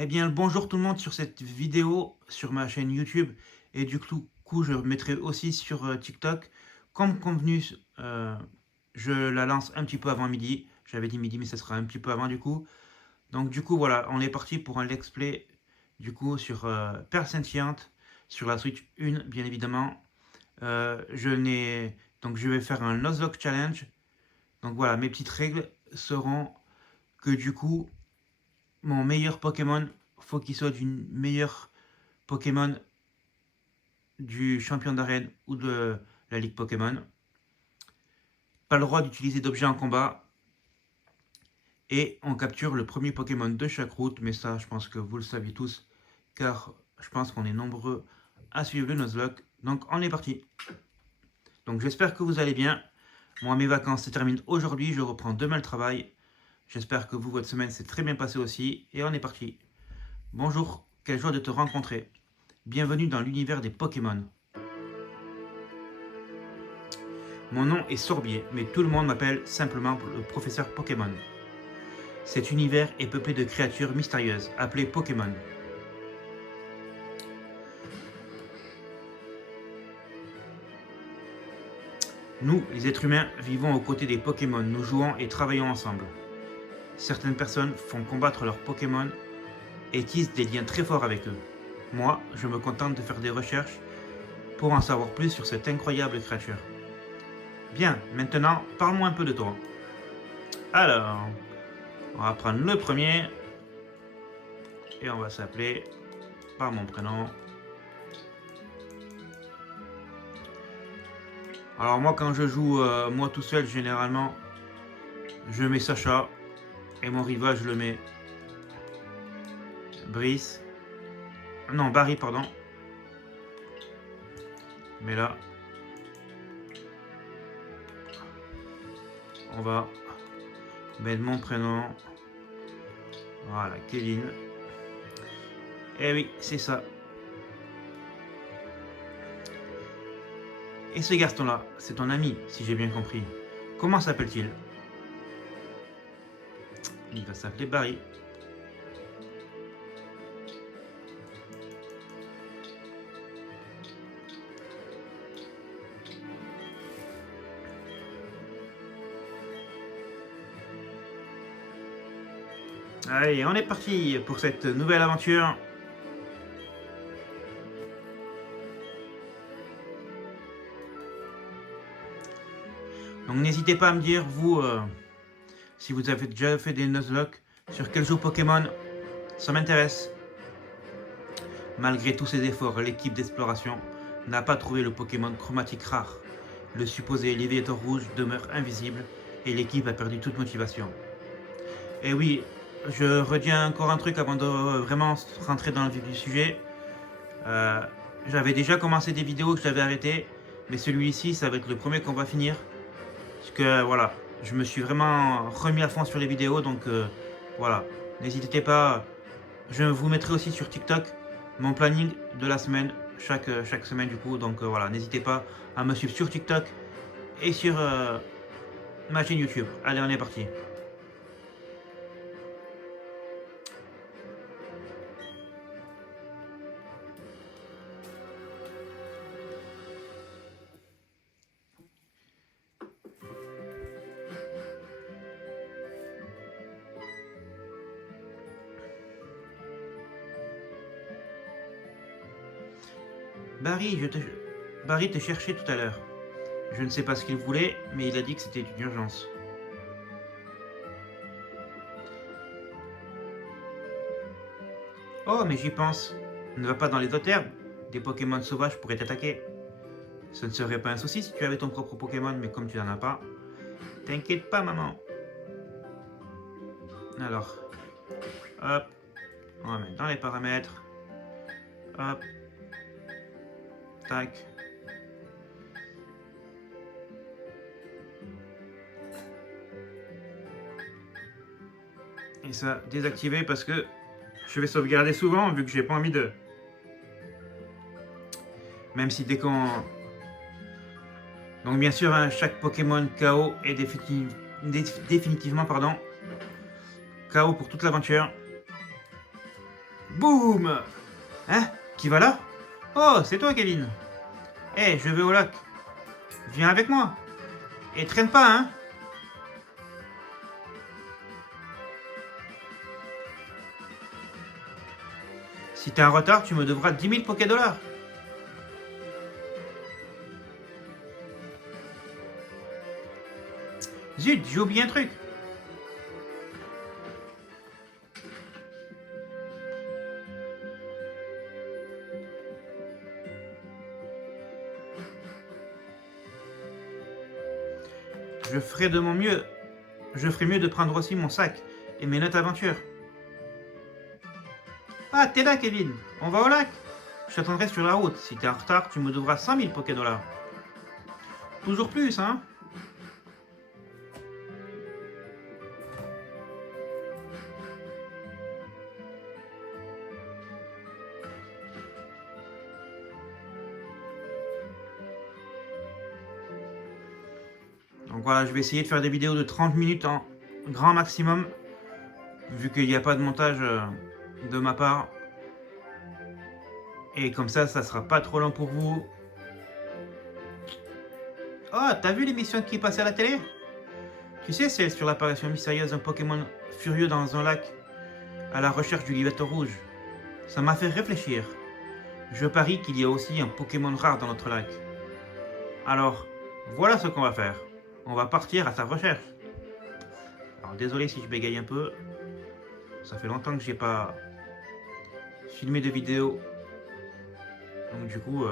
Eh bien, bonjour tout le monde sur cette vidéo sur ma chaîne YouTube et du coup je mettrai aussi sur TikTok. Comme convenu, euh, je la lance un petit peu avant midi. J'avais dit midi mais ça sera un petit peu avant du coup. Donc du coup voilà, on est parti pour un let's play du coup sur Perle Scintillante sur la Switch 1 bien évidemment. Je n'ai donc je vais faire un Nuzlocke Challenge. Donc voilà, mes petites règles seront que du coup mon meilleur Pokémon, faut qu'il soit du meilleur Pokémon du champion d'arène ou de la Ligue Pokémon. Pas le droit d'utiliser d'objets en combat. Et on capture le premier Pokémon de chaque route. Mais ça, je pense que vous le saviez tous. Car je pense qu'on est nombreux à suivre le Nuzlocke. Donc on est parti. Donc j'espère que vous allez bien. Moi, mes vacances se terminent aujourd'hui. Je reprends demain le travail. J'espère que vous, votre semaine s'est très bien passée aussi. Et on est parti. Bonjour, quelle joie de te rencontrer. Bienvenue dans l'univers des Pokémon. Mon nom est Sorbier, mais tout le monde m'appelle simplement le professeur Pokémon. Cet univers est peuplé de créatures mystérieuses, appelées Pokémon. Nous, les êtres humains, vivons aux côtés des Pokémon, nous jouons et travaillons ensemble. Certaines personnes font combattre leurs Pokémon et tissent des liens très forts avec eux. Moi, je me contente de faire des recherches pour en savoir plus sur cette incroyable créature. Bien, maintenant, parle-moi un peu de toi. Alors, on va prendre le premier et on va s'appeler par mon prénom. Alors moi quand je joue moi tout seul généralement je mets Sacha et mon rival je le mets Brice. Non Barry pardon. Mais là on va mettre mon prénom. Voilà Kevin. Et oui c'est ça. Et ce garçon là c'est ton ami si j'ai bien compris. Comment s'appelle-t-il? Il va s'appeler Barry. Allez, on est parti pour cette nouvelle aventure. Donc n'hésitez pas à me dire, vous, si vous avez déjà fait des Nuzlocke, sur quel jeu Pokémon, ça m'intéresse. Malgré tous ses efforts, l'équipe d'exploration n'a pas trouvé le Pokémon chromatique rare. Le supposé Léviathan rouge demeure invisible et l'équipe a perdu toute motivation. Et oui, je retiens encore un truc avant de vraiment rentrer dans le vif du sujet. Euh, J'avais déjà commencé des vidéos que j'avais arrêtées, mais celui-ci, ça va être le premier qu'on va finir. Parce que voilà, je me suis vraiment remis à fond sur les vidéos, donc voilà. N'hésitez pas, je vous mettrai aussi sur TikTok mon planning de la semaine, chaque semaine du coup, donc voilà. N'hésitez pas à me suivre sur TikTok et sur ma chaîne YouTube. Allez, on est parti. Barry, Barry te cherchait tout à l'heure. Je ne sais pas ce qu'il voulait, mais il a dit que c'était une urgence. Oh, mais j'y pense. Ne va pas dans les autres herbes. Des Pokémon sauvages pourraient t'attaquer. Ce ne serait pas un souci si tu avais ton propre Pokémon, mais comme tu n'en as pas, t'inquiète pas, maman. Alors, hop, on va mettre dans les paramètres. Hop, tac. Et ça, désactiver parce que je vais sauvegarder souvent vu que j'ai pas envie de... Même si dès qu'on... Donc bien sûr, hein, chaque Pokémon KO est définitivement KO pour toute l'aventure. Boum! Hein? Qui va là? Oh, c'est toi, Kevin. Eh, je vais au lac. Viens avec moi. Et traîne pas, hein? Si t'es en retard, tu me devras 10 000 Poké-Dollars. Zut, j'ai oublié un truc. Je ferai de mon mieux. Je ferai mieux de prendre aussi mon sac et mes notes aventures. Ah, t'es là, Kevin. On va au lac. Je t'attendrai sur la route. Si t'es en retard, tu me devras 100 000 Poké-Dollars. Toujours plus, hein? Donc voilà, je vais essayer de faire des vidéos de 30 minutes en grand maximum. Vu qu'il n'y a pas de montage de ma part. Et comme ça sera pas trop long pour vous. Oh, t'as vu l'émission qui passait à la télé? Tu sais, c'est sur l'apparition mystérieuse d'un Pokémon furieux dans un lac à la recherche du Livator rouge. Ça m'a fait réfléchir. Je parie qu'il y a aussi un Pokémon rare dans notre lac. Alors, voilà ce qu'on va faire. On va partir à sa recherche. Alors désolé si je bégaye un peu. Ça fait longtemps que j'ai pas filmé de vidéo. Donc du coup...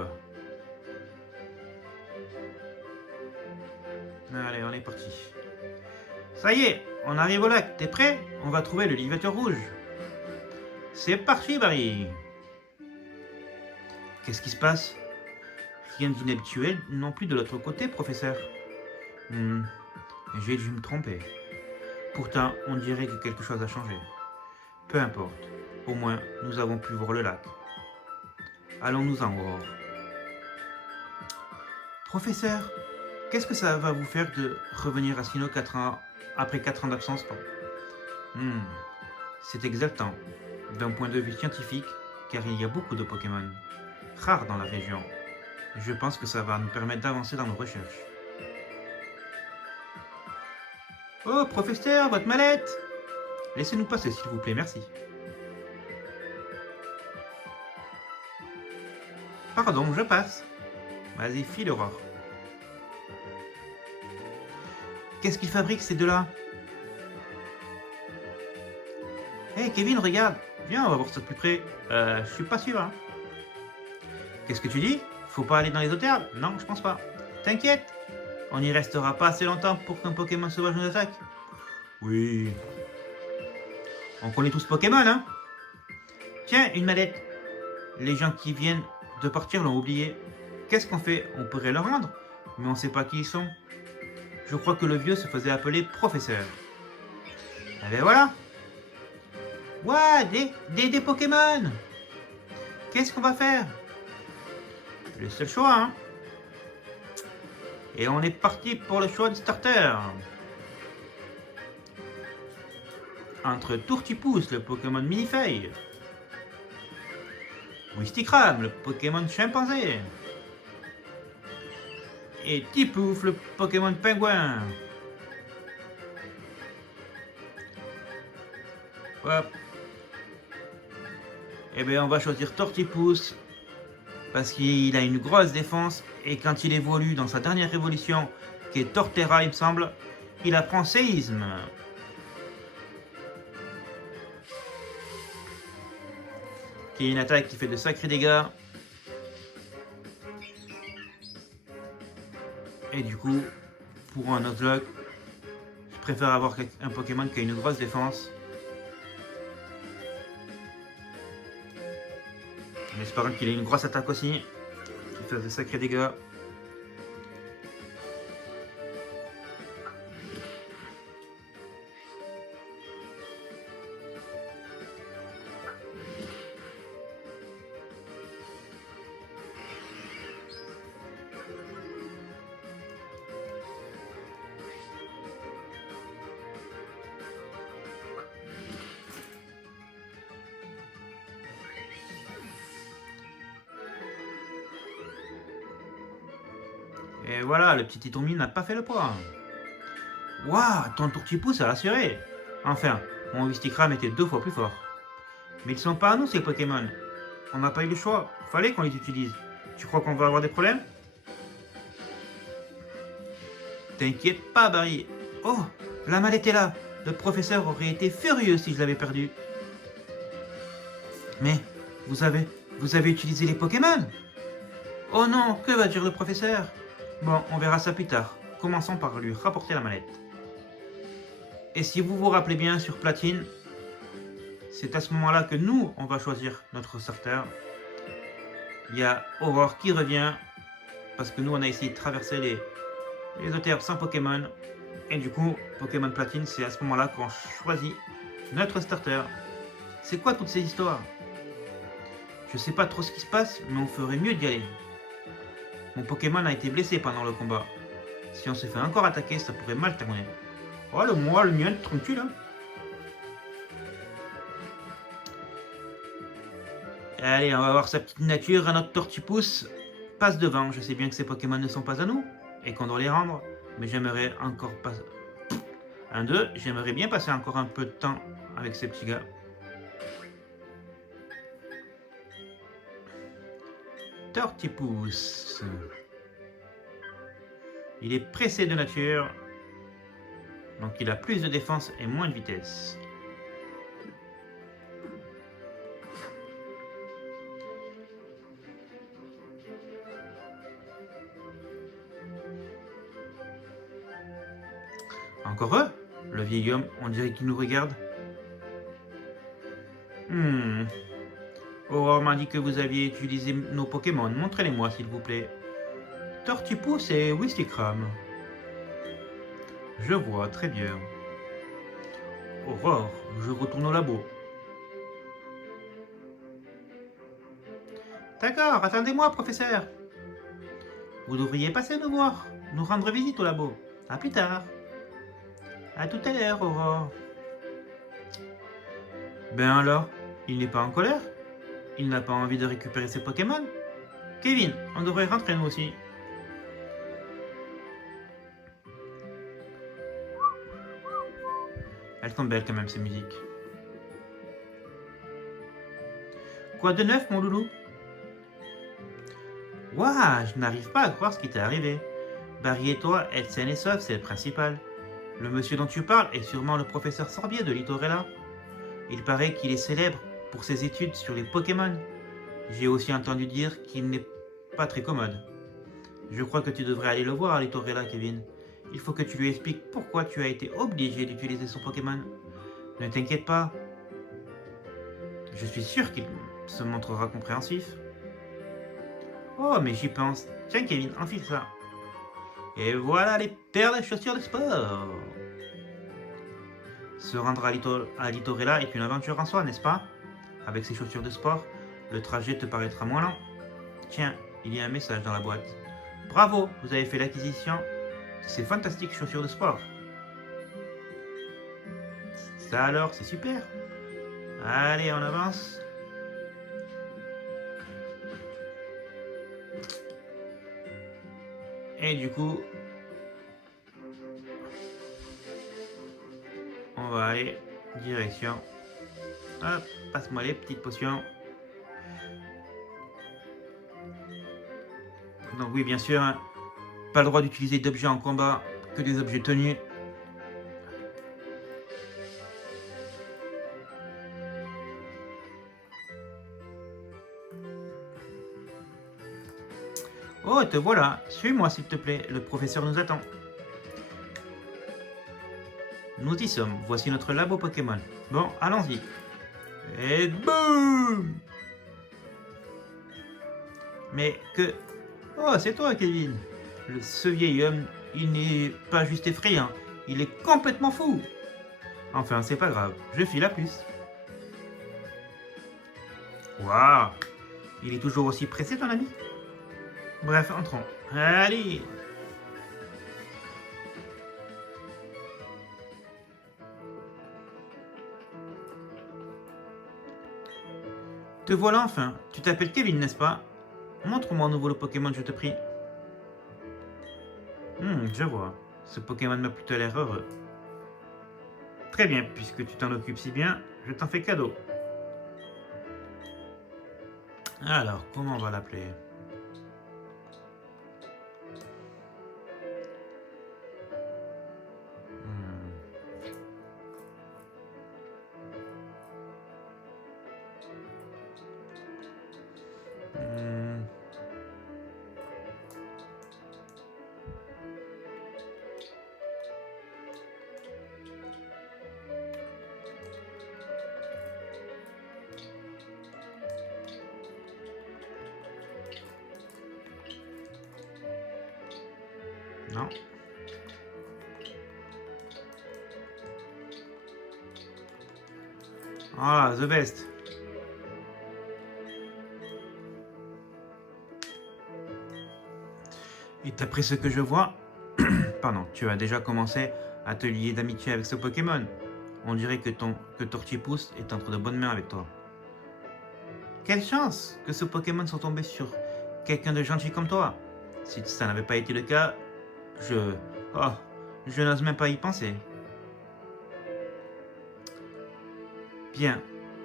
Allez, on est parti. Ça y est, on arrive au lac. T'es prêt? On va trouver le Livator rouge. C'est parti, Barry. Qu'est-ce qui se passe? Rien d'inhabituel non plus de l'autre côté, professeur. J'ai dû me tromper. Pourtant, on dirait que quelque chose a changé. Peu importe. Au moins, nous avons pu voir le lac. Allons-nous-en voir. Professeur, qu'est-ce que ça va vous faire de revenir à Sinnoh après 4 ans d'absence? C'est exaltant, d'un point de vue scientifique, car il y a beaucoup de Pokémon rares dans la région. Je pense que ça va nous permettre d'avancer dans nos recherches. Oh, professeur, votre mallette! Laissez-nous passer, s'il vous plaît, merci. Pardon, je passe. Vas-y, file, Aurore. Qu'est-ce qu'ils fabriquent, ces deux-là? Hey, Kevin, regarde. Viens, on va voir ça de plus près. Je suis pas sûr, hein. Qu'est-ce que tu dis? Faut pas aller dans les eaux terres? Non, je pense pas. T'inquiète, on n'y restera pas assez longtemps pour qu'un Pokémon sauvage nous attaque. Oui. On connaît tous Pokémon, hein? Tiens, une mallette. Les gens qui viennent de partir l'ont oublié. Qu'est-ce qu'on fait? On pourrait leur rendre, mais on sait pas qui ils sont. Je crois que le vieux se faisait appeler professeur. Eh ben voilà. Ouah, des Pokémon. Qu'est-ce qu'on va faire? Le seul choix, hein. Et on est parti pour le choix de starter. Entre Tourtipousse, le Pokémon Minifeuille, Wistikram, le Pokémon Chimpanzé, et Tipouf, le Pokémon Pingouin. Hop. Eh bien, on va choisir Tortipousse parce qu'il a une grosse défense et quand il évolue dans sa dernière évolution, qui est Torterra, il me semble, il apprend Séisme. Qui est une attaque qui fait de sacrés dégâts. Et du coup, pour un Nuzlocke, je préfère avoir un Pokémon qui a une grosse défense. En espérant qu'il ait une grosse attaque aussi, qui fasse de sacrés dégâts. Et voilà, le petit Itomi n'a pas fait le poids. Waouh, ton tourtipousse a assuré. Enfin, mon Wistikram était 2 fois plus fort. Mais ils sont pas à nous ces Pokémon. On n'a pas eu le choix, fallait qu'on les utilise. Tu crois qu'on va avoir des problèmes? T'inquiète pas, Barry. Oh, la mallette est là. Le professeur aurait été furieux si je l'avais perdue. Mais, vous avez, vous avez utilisé les Pokémon? Oh non, que va dire le professeur? Bon, on verra ça plus tard. Commençons par lui rapporter la mallette. Et si vous vous rappelez bien sur Platine, c'est à ce moment-là que nous, on va choisir notre starter. Il y a Aurore qui revient, parce que nous, on a essayé de traverser les Euterpes sans Pokémon. Et du coup, Pokémon Platine, c'est à ce moment-là qu'on choisit notre starter. C'est quoi toutes ces histoires? Je sais pas trop ce qui se passe, mais on ferait mieux d'y aller. Mon Pokémon a été blessé pendant le combat. Si on se fait encore attaquer, ça pourrait mal terminer. Oh, le mien, tranquille. Hein. Allez, on va voir sa petite nature. Un autre Tortipousse passe devant. Je sais bien que ces Pokémon ne sont pas à nous et qu'on doit les rendre. Mais j'aimerais encore pas... j'aimerais bien passer encore un peu de temps avec ces petits gars. Tortipousse. Il est pressé de nature. Donc il a plus de défense et moins de vitesse. Encore eux? Le vieil homme, on dirait qu'il nous regarde. Aurore m'a dit que vous aviez utilisé nos Pokémon. Montrez-les-moi, s'il vous plaît. Tortipousse et Wistikram. Je vois, très bien. Aurore, je retourne au labo. D'accord, attendez-moi, professeur. Vous devriez passer nous voir, nous rendre visite au labo. À plus tard. À tout à l'heure, Aurore. Ben alors, il n'est pas en colère? Il n'a pas envie de récupérer ses Pokémon? Kevin, on devrait rentrer nous aussi. Elles sont belles quand même ces musiques. Quoi de neuf, mon loulou? Waouh, je n'arrive pas à croire ce qui t'est arrivé. Barry et toi êtes sains et saufs, c'est le principal. Le monsieur dont tu parles est sûrement le professeur Sorbier de Litorella. Il paraît qu'il est célèbre pour ses études sur les Pokémon. J'ai aussi entendu dire qu'il n'est pas très commode. Je crois que tu devrais aller le voir à Litorella, Kevin. Il faut que tu lui expliques pourquoi tu as été obligé d'utiliser son Pokémon. Ne t'inquiète pas. Je suis sûr qu'il se montrera compréhensif. Oh, mais j'y pense. Tiens, Kevin, enfile ça. Et voilà les paires de chaussures de sport. Se rendre à Litorella est une aventure en soi, n'est-ce pas? Avec ces chaussures de sport, le trajet te paraîtra moins lent. Tiens, il y a un message dans la boîte. Bravo, vous avez fait l'acquisition de ces fantastiques chaussures de sport. Ça alors, c'est super. Allez, on avance. Et du coup, on va aller direction. Hop, passe-moi les petites potions. Donc oui, bien sûr, hein, pas le droit d'utiliser d'objets en combat, que des objets tenus. Oh, te voilà. Suis-moi, s'il te plaît. Le professeur nous attend. Nous y sommes. Voici notre labo Pokémon. Bon, allons-y. Et boum! Mais que... Oh, c'est toi, Kevin. Ce vieil homme, il n'est pas juste effrayant. Il est complètement fou. Enfin, c'est pas grave. Je file la puce. Waouh! Il est toujours aussi pressé, ton ami? Bref, entrons. Allez! Te voilà enfin. Tu t'appelles Kevin, n'est-ce pas? Montre-moi à nouveau le Pokémon, je te prie. Je vois. Ce Pokémon m'a plutôt l'air heureux. Très bien, puisque tu t'en occupes si bien, je t'en fais cadeau. Alors, comment on va l'appeler? Hmm. Hmm. Non. Ah, the best. Et d'après ce que je vois, pardon, tu as déjà commencé à te lier d'amitié avec ce Pokémon. On dirait que Tortipousse est entre de bonnes mains avec toi. Quelle chance que ce Pokémon soit tombé sur quelqu'un de gentil comme toi. Si ça n'avait pas été le cas, je... Oh, je n'ose même pas y penser. Bien,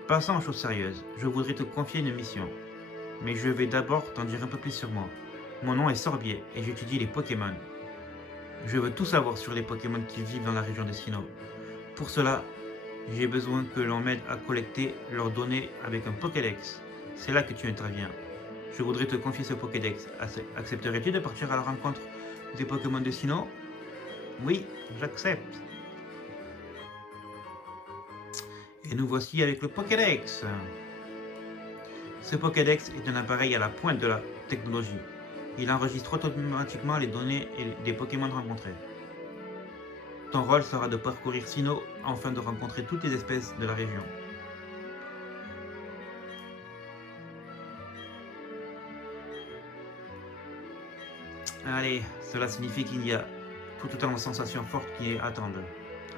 passons aux choses sérieuses. Je voudrais te confier une mission. Mais je vais d'abord t'en dire un peu plus sur moi. Mon nom est Sorbier et j'étudie les Pokémon. Je veux tout savoir sur les Pokémon qui vivent dans la région de Sinnoh. Pour cela, j'ai besoin que l'on m'aide à collecter leurs données avec un Pokédex. C'est là que tu interviens. Je voudrais te confier ce Pokédex. Accepterais-tu de partir à la rencontre des Pokémon de Sinnoh? Oui, j'accepte. Et nous voici avec le Pokédex. Ce Pokédex est un appareil à la pointe de la technologie. Il enregistre automatiquement les données des Pokémon rencontrés. Ton rôle sera de parcourir Sinnoh afin de rencontrer toutes les espèces de la région. Allez, cela signifie qu'il y a tout autant de sensations fortes qui attendent.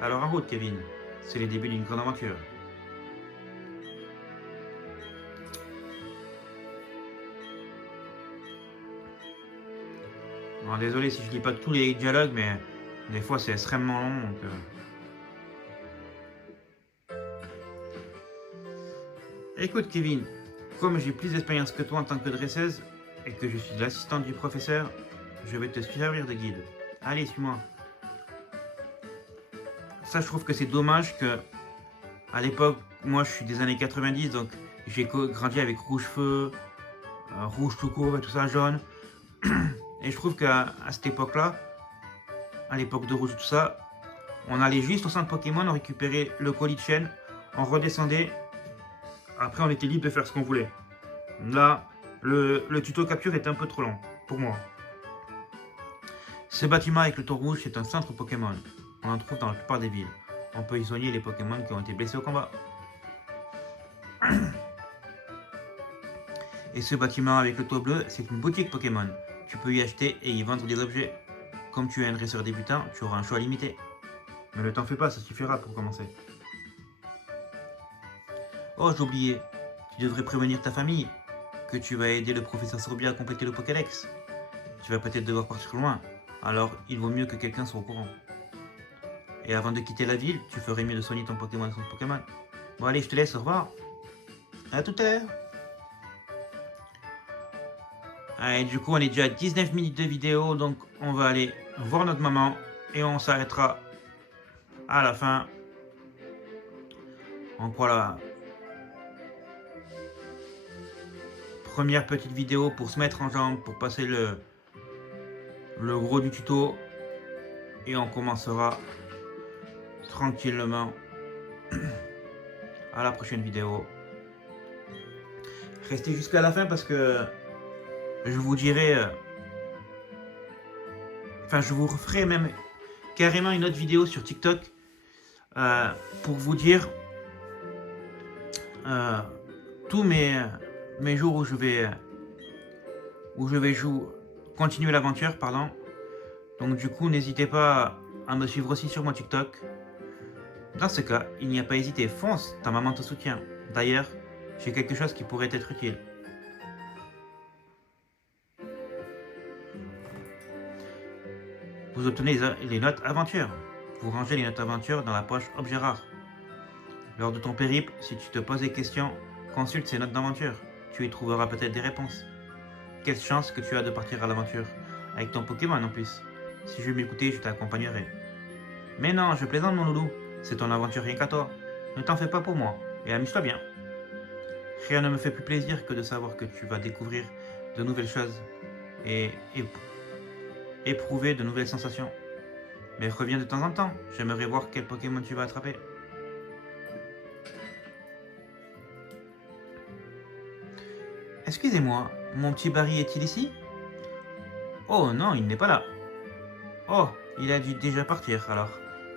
Alors en route, Kevin. C'est le début d'une grande aventure. Alors, désolé si je lis pas tous les dialogues, mais des fois c'est extrêmement long. Donc, Écoute, Kevin, comme j'ai plus d'expérience que toi en tant que dresseuse et que je suis l'assistante du professeur, je vais te servir de guide. Allez, suis-moi. Ça, je trouve que c'est dommage que, à l'époque, moi je suis des années 90, donc j'ai grandi avec rouge feu, rouge tout court et tout ça, jaune. Et je trouve qu'à cette époque-là, à l'époque de rouge et tout ça, on allait juste au centre Pokémon, on récupérait le colis de chaîne, on redescendait, après on était libre de faire ce qu'on voulait. Là, le tuto capture est un peu trop long, pour moi. Ce bâtiment avec le tour rouge, c'est un centre Pokémon. On en trouve dans la plupart des villes. On peut y soigner les Pokémon qui ont été blessés au combat. Et ce bâtiment avec le toit bleu, c'est une boutique Pokémon. Tu peux y acheter et y vendre des objets. Comme tu es un dresseur débutant, tu auras un choix limité. Mais ne t'en fais pas, ça suffira pour commencer. Oh, j'ai oublié. Tu devrais prévenir ta famille que tu vas aider le professeur Sorbia à compléter le Pokédex. Tu vas peut-être devoir partir loin. Alors, il vaut mieux que quelqu'un soit au courant. Et avant de quitter la ville, tu ferais mieux de soigner ton Pokémon et son Pokémon. Bon allez, je te laisse, au revoir. À tout à l'heure. Allez, du coup, on est déjà à 19 minutes de vidéo, donc on va aller voir notre maman et on s'arrêtera à la fin. Donc voilà. Première petite vidéo pour se mettre en jambe, pour passer le gros du tuto. Et on commencera tranquillement à la prochaine vidéo. Restez jusqu'à la fin parce que je vous dirai... Enfin, je vous referai même carrément une autre vidéo sur TikTok pour vous dire tous mes jours où je vais continuer l'aventure, pardon. Donc du coup, n'hésitez pas à me suivre aussi sur mon TikTok. Dans ce cas, il n'y a pas hésité, fonce, ta maman te soutient. D'ailleurs, j'ai quelque chose qui pourrait être utile. Vous obtenez les notes aventure. Vous rangez les notes aventure dans la poche objet rare. Lors de ton périple, si tu te poses des questions, consulte ces notes d'aventure. Tu y trouveras peut-être des réponses. Quelle chance que tu as de partir à l'aventure, avec ton Pokémon en plus. Si je veux m'écouter, je t'accompagnerai. Mais non, je plaisante mon loulou, c'est ton aventure rien qu'à toi. Ne t'en fais pas pour moi, et amuse-toi bien. Rien ne me fait plus plaisir que de savoir que tu vas découvrir de nouvelles choses et éprouver de nouvelles sensations. Mais reviens de temps en temps, j'aimerais voir quel Pokémon tu vas attraper. Excusez-moi, mon petit Barry est-il ici? Oh non, il n'est pas là. Oh, il a dû déjà partir alors.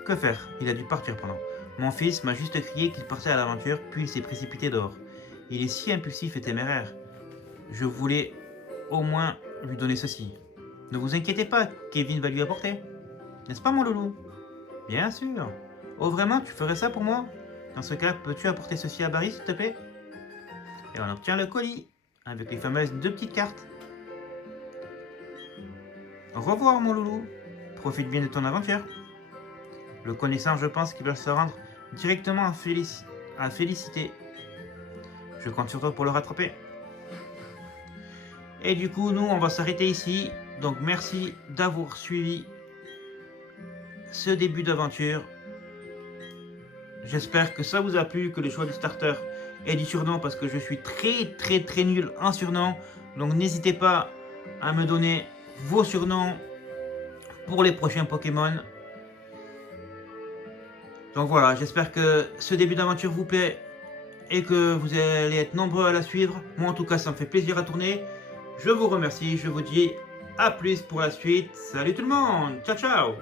Que faire? Il a dû partir pendant. Mon fils m'a juste crié qu'il partait à l'aventure, puis il s'est précipité dehors. Il est si impulsif et téméraire. Je voulais au moins lui donner ceci. Ne vous inquiétez pas, Kevin va lui apporter. N'est-ce pas mon loulou? Bien sûr. Oh vraiment, tu ferais ça pour moi? Dans ce cas, peux-tu apporter ceci à Barry s'il te plaît? Et on obtient le colis, avec les fameuses 2 petites cartes. Au revoir mon loulou. Profite bien de ton aventure. Le connaissant, je pense qu'il va se rendre directement à Félicité. Je compte sur toi pour le rattraper. Et du coup, nous, on va s'arrêter ici. Donc, merci d'avoir suivi ce début d'aventure. J'espère que ça vous a plu, que le choix du starter et du surnom, parce que je suis très nul en surnom. Donc, n'hésitez pas à me donner vos surnoms pour les prochains Pokémon. Donc voilà, j'espère que ce début d'aventure vous plaît et que vous allez être nombreux à la suivre. Moi en tout cas, ça me fait plaisir à tourner. Je vous remercie, je vous dis à plus pour la suite. Salut tout le monde, ciao ciao.